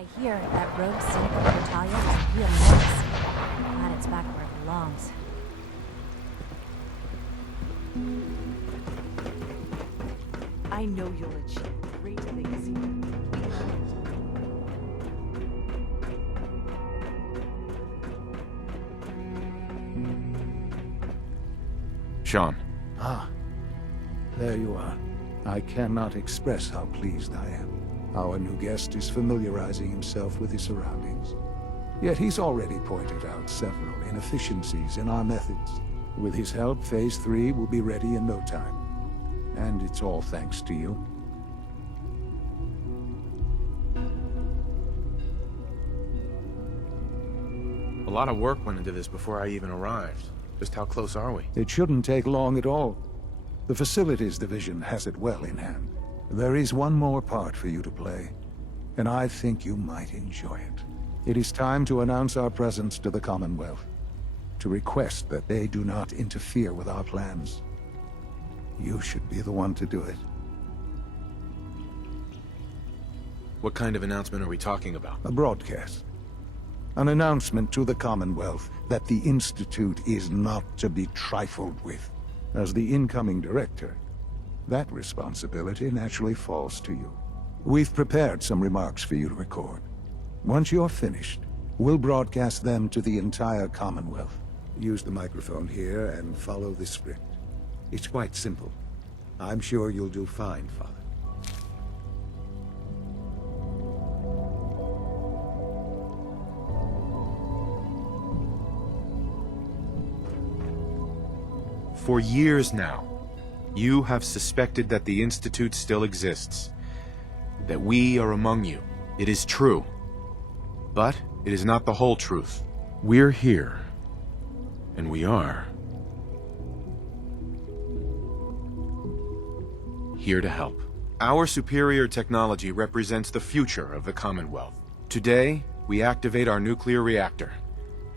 I hear, that rogue cynical Natalia is real nice. Glad it's back where it belongs. I know you'll achieve great things here. Sean. Ah, there you are. I cannot express how pleased I am. Our new guest is familiarizing himself with his surroundings. Yet he's already pointed out several inefficiencies in our methods. With his help, Phase 3 will be ready in no time. And it's all thanks to you. A lot of work went into this before I even arrived. Just how close are we? It shouldn't take long at all. The Facilities Division has it well in hand. There is one more part for you to play, and I think you might enjoy it. It is time to announce our presence to the Commonwealth, to request that they do not interfere with our plans. You should be the one to do it. What kind of announcement are we talking about? A broadcast. An announcement to the Commonwealth that the Institute is not to be trifled with. As the incoming director, that responsibility naturally falls to you. We've prepared some remarks for you to record. Once you're finished, we'll broadcast them to the entire Commonwealth. Use the microphone here and follow the script. It's quite simple. I'm sure you'll do fine, Father. For years now, you have suspected that the Institute still exists. That we are among you. It is true. But it is not the whole truth. We're here. And we are here to help. Our superior technology represents the future of the Commonwealth. Today, we activate our nuclear reactor,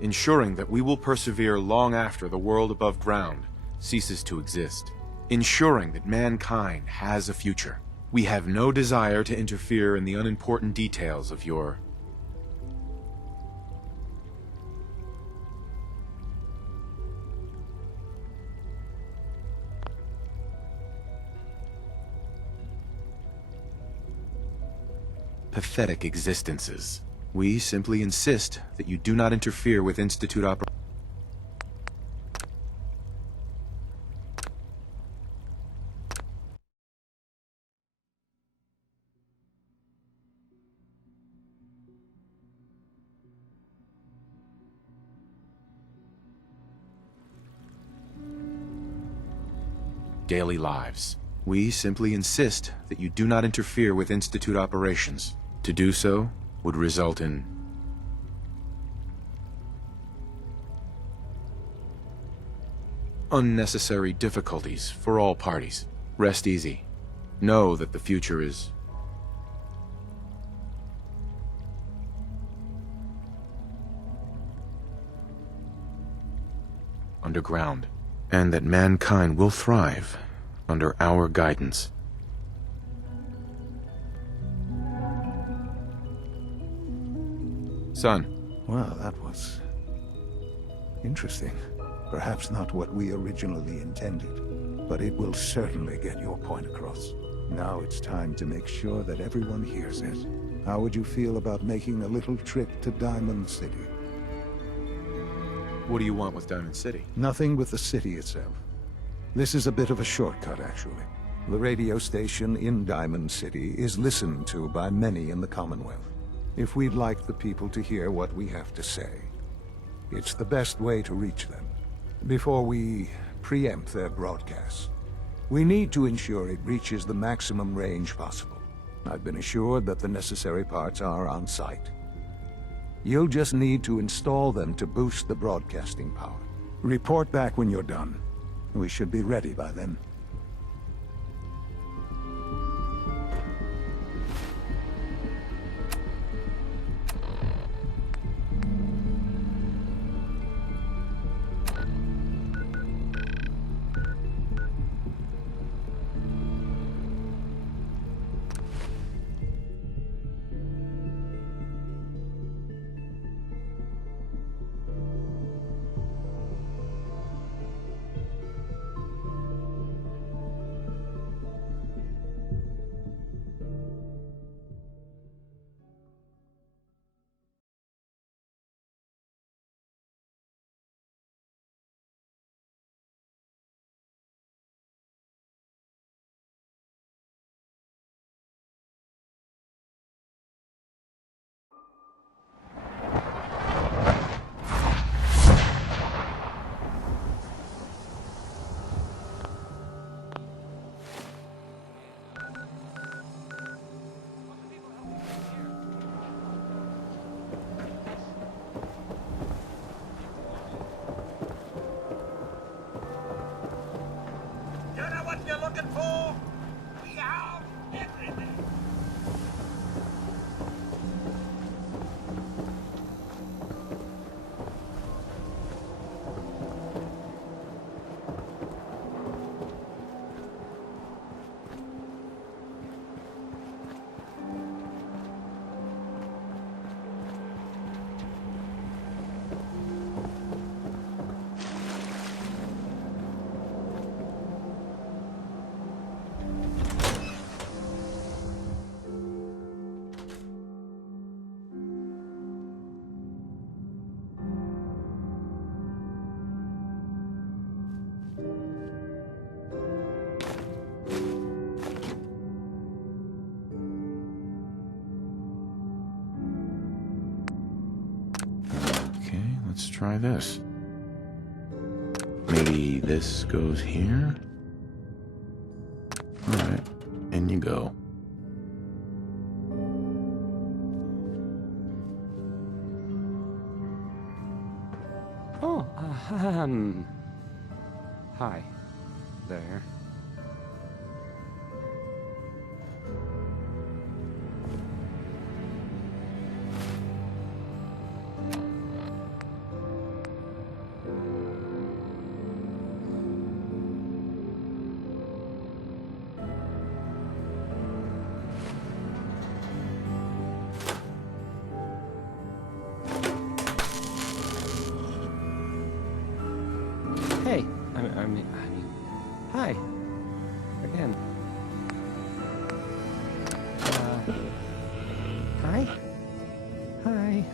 ensuring that we will persevere long after the world above ground ceases to exist. Ensuring that mankind has a future. We have no desire to interfere in the unimportant details of your pathetic existences. We simply insist that you do not interfere with Institute operations. Daily lives. We simply insist that you do not interfere with Institute operations. To do so would result in unnecessary difficulties for all parties. Rest easy. Know that the future is underground, and that mankind will thrive under our guidance. Son. Well, that was interesting. Perhaps not what we originally intended, but it will certainly get your point across. Now it's time to make sure that everyone hears it. How would you feel about making a little trip to Diamond City? What do you want with Diamond City? Nothing with the city itself. This is a bit of a shortcut, actually. The radio station in Diamond City is listened to by many in the Commonwealth. If we'd like the people to hear what we have to say, it's the best way to reach them. Before we preempt their broadcasts, we need to ensure it reaches the maximum range possible. I've been assured that the necessary parts are on site. You'll just need to install them to boost the broadcasting power. Report back when you're done. We should be ready by then. let's try this. Maybe this goes here? Alright, in you go. Oh, hi there. Hey, I mean, hi. Again. Hi? Hi.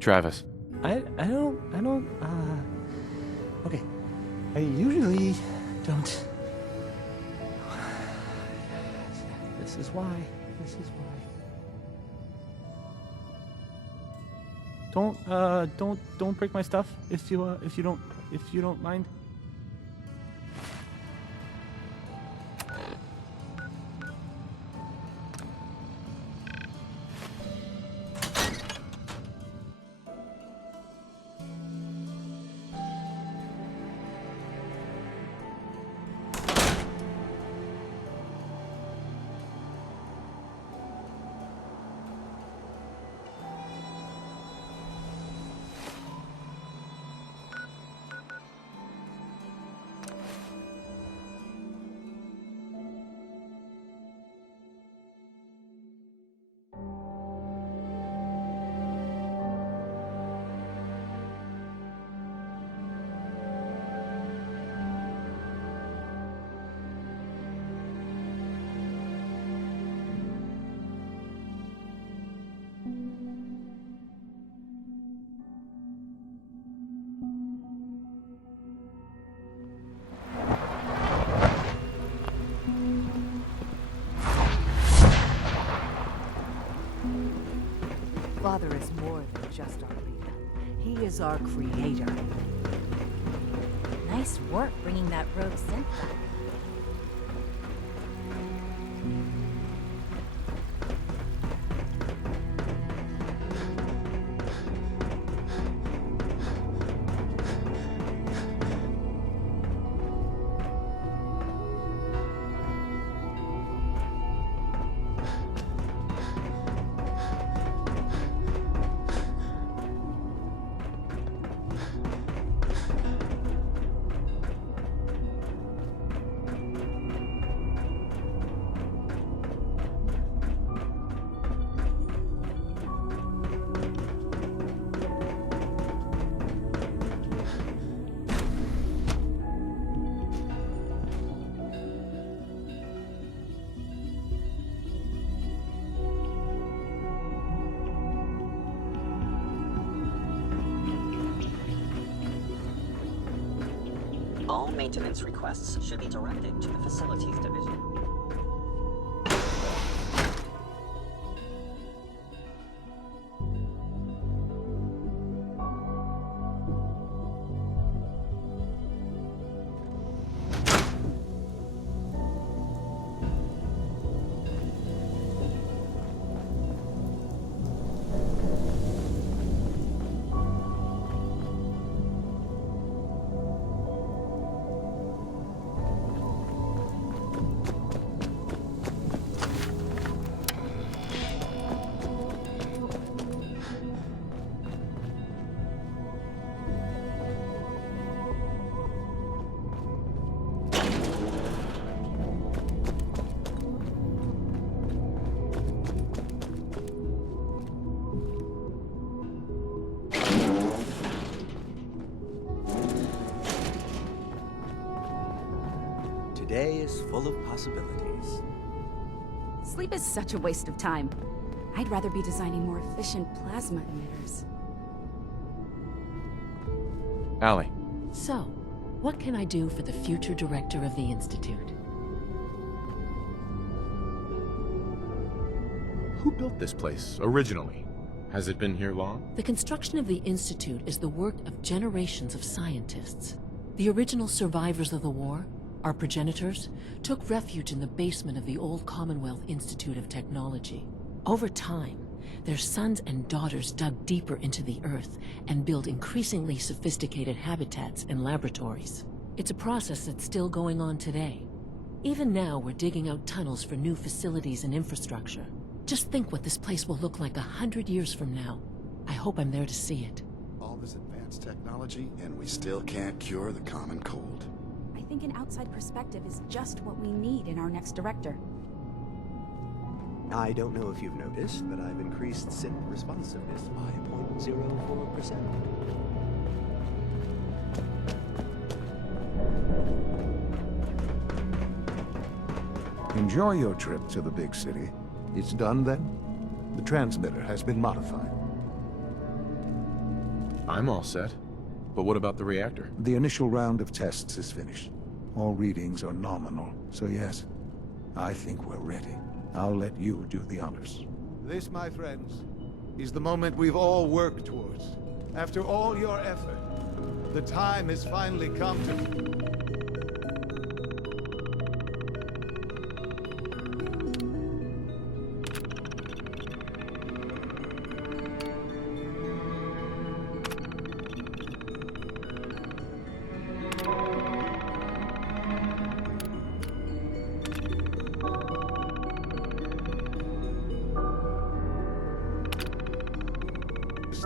Travis. I don't, okay. I usually don't. This is why. Don't break my stuff if you don't mind. Father is more than just our leader. He is our creator. Nice work bringing that rogue synth back. All maintenance requests should be directed to the Facilities Division. Today is full of possibilities. Sleep is such a waste of time. I'd rather be designing more efficient plasma emitters. Allie, So, what can I do for the future director of the Institute? who built this place originally? Has it been here long? The construction of the Institute is the work of generations of scientists. The original survivors of the war, our progenitors, took refuge in the basement of the old Commonwealth Institute of Technology. Over time, their sons and daughters dug deeper into the earth and built increasingly sophisticated habitats and laboratories. It's a process that's still going on today. Even now, we're digging out tunnels for new facilities and infrastructure. Just think what this place will look like 100 years from now. I hope I'm there to see it. All this advanced technology, and we still can't cure the common cold. I think an outside perspective is just what we need in our next director. I don't know if you've noticed, but I've increased synth responsiveness by 0.04%. Enjoy your trip to the big city. It's done then? The transmitter has been modified. I'm all set. But what about the reactor? The initial round of tests is finished. All readings are nominal, so yes, I think we're ready. I'll let you do the honors. This, my friends, is the moment we've all worked towards. After all your effort, the time has finally come to...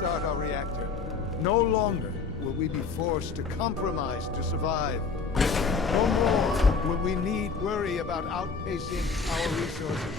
start our reactor. No longer will we be forced to compromise to survive. No more will we need worry about outpacing our resources.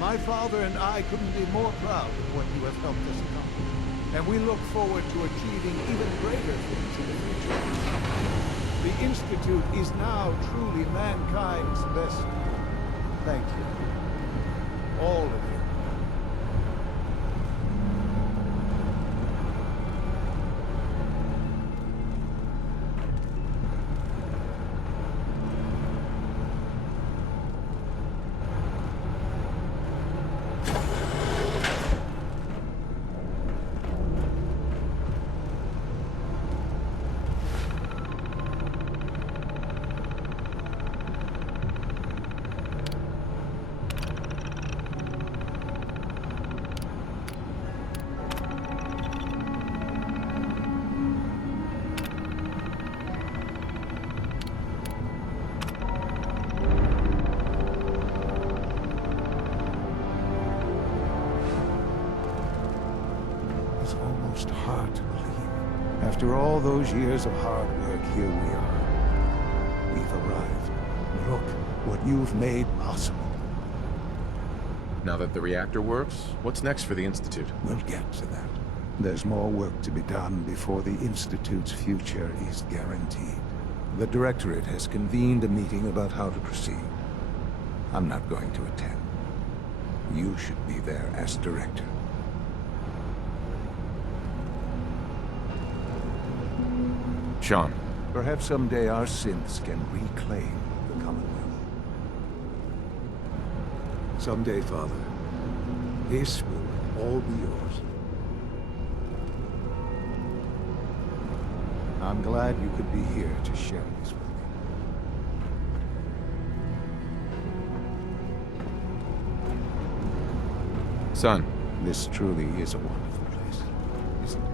My father and I couldn't be more proud of what you have helped us accomplish. And we look forward to achieving even greater things in the future. The Institute is now truly mankind's best. Thank you. All of you. It's almost hard to believe. After all those years of hard work, here we are. We've arrived. Look what you've made possible. Now that the reactor works, what's next for the Institute? We'll get to that. There's more work to be done before the Institute's future is guaranteed. The Directorate has convened a meeting about how to proceed. I'm not going to attend. You should be there as Director. Sean. Perhaps someday our synths can reclaim the Commonwealth. Someday, Father, this will all be yours. I'm glad you could be here to share this with me. Son. This truly is a wonderful place, isn't it?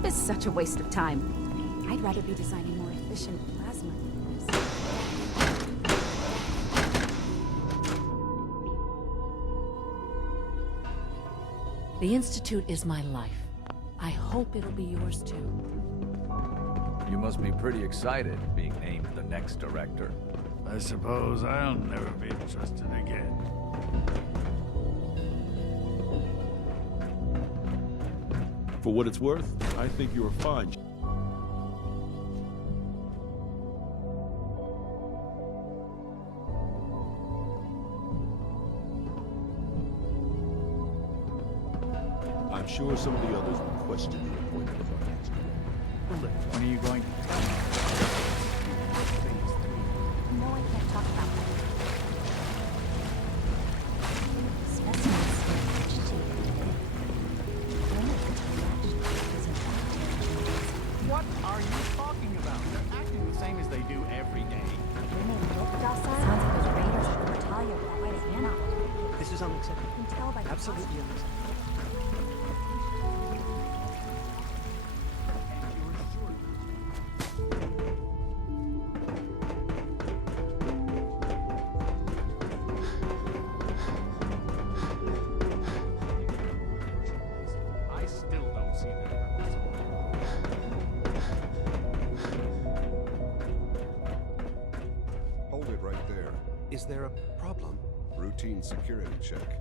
Sleep is such a waste of time. I'd rather be designing more efficient plasma heaters. The Institute is my life. I hope it'll be yours too. You must be pretty excited being named the next director. I suppose I'll never be trusted again. For what it's worth, I think you're fine. I'm sure some of the others will question your appointment of our next director. When are you going to tell me? No, I can't talk about that. Specimens were agitated today. One of the transactions was in fact agitated. What are you talking about? They're acting the same as they do every day. Your name looked outside? Sounds like those raiders at the Battalion were quite a hand. This is unacceptable. You can tell by the Absolutely unacceptable. I still don't see their purpose. Hold it right there. Is there a problem? Routine security check.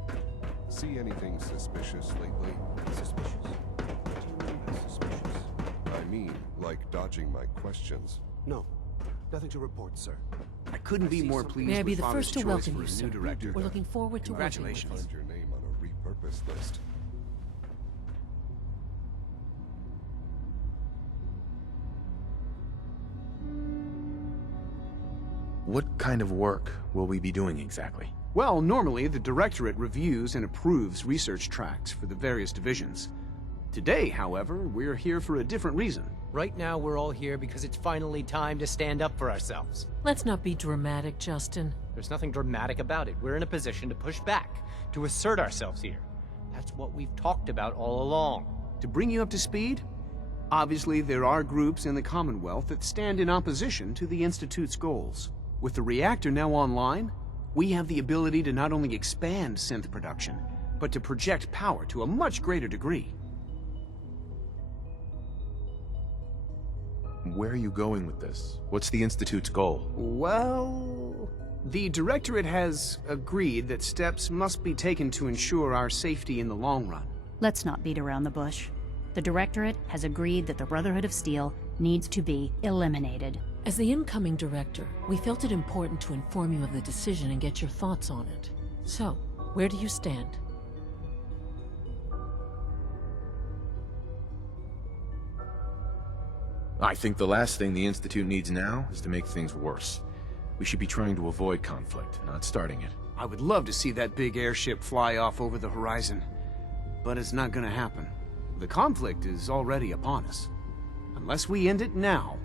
See anything suspicious lately? Suspicious? What do you mean by suspicious? I mean, like dodging my questions. No. Nothing to report, sir. I couldn't be more pleased May I be with the Father's first to choice welcome for you, a sir. new director. We're looking forward to working with you. Congratulations. Find your name on a repurposed list. What kind of work will we be doing exactly? Well, normally the Directorate reviews and approves research tracks for the various divisions. Today, however, we're here for a different reason. Right now, we're all here because it's finally time to stand up for ourselves. Let's not be dramatic, Justin. There's nothing dramatic about it. We're in a position to push back, to assert ourselves here. That's what we've talked about all along. To bring you up to speed, obviously there are groups in the Commonwealth that stand in opposition to the Institute's goals. With the reactor now online, we have the ability to not only expand synth production, but to project power to a much greater degree. Where are you going with this? What's the Institute's goal? Well, the Directorate has agreed that steps must be taken to ensure our safety in the long run. Let's not beat around the bush. The Directorate has agreed that the Brotherhood of Steel needs to be eliminated. As the incoming director, we felt it important to inform you of the decision and get your thoughts on it. So, where do you stand? I think the last thing the Institute needs now is to make things worse. We should be trying to avoid conflict, not starting it. I would love to see that big airship fly off over the horizon, but it's not gonna happen. The conflict is already upon us. Unless we end it now,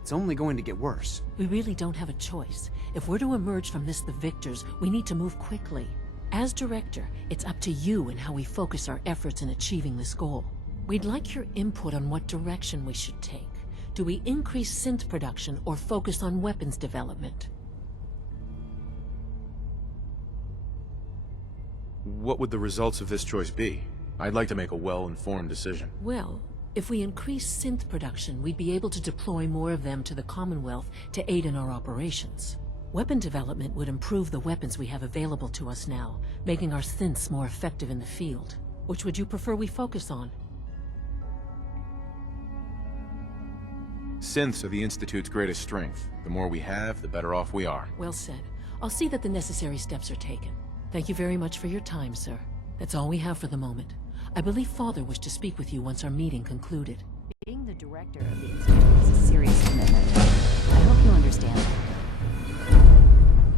it's only going to get worse. We really don't have a choice. If we're to emerge from this the victors, we need to move quickly. As director, it's up to you and how we focus our efforts in achieving this goal. We'd like your input on what direction we should take. Do we increase synth production or focus on weapons development? What would the results of this choice be? I'd like to make a well-informed decision. Well, if we increase synth production, we'd be able to deploy more of them to the Commonwealth to aid in our operations. Weapon development would improve the weapons we have available to us now, making our synths more effective in the field. Which would you prefer we focus on? Synths are the Institute's greatest strength. The more we have, the better off we are. Well said. I'll see that the necessary steps are taken. Thank you very much for your time, sir. That's all we have for the moment. I believe Father wished to speak with you once our meeting concluded. Being the director of the Institute is a serious commitment. I hope you understand that.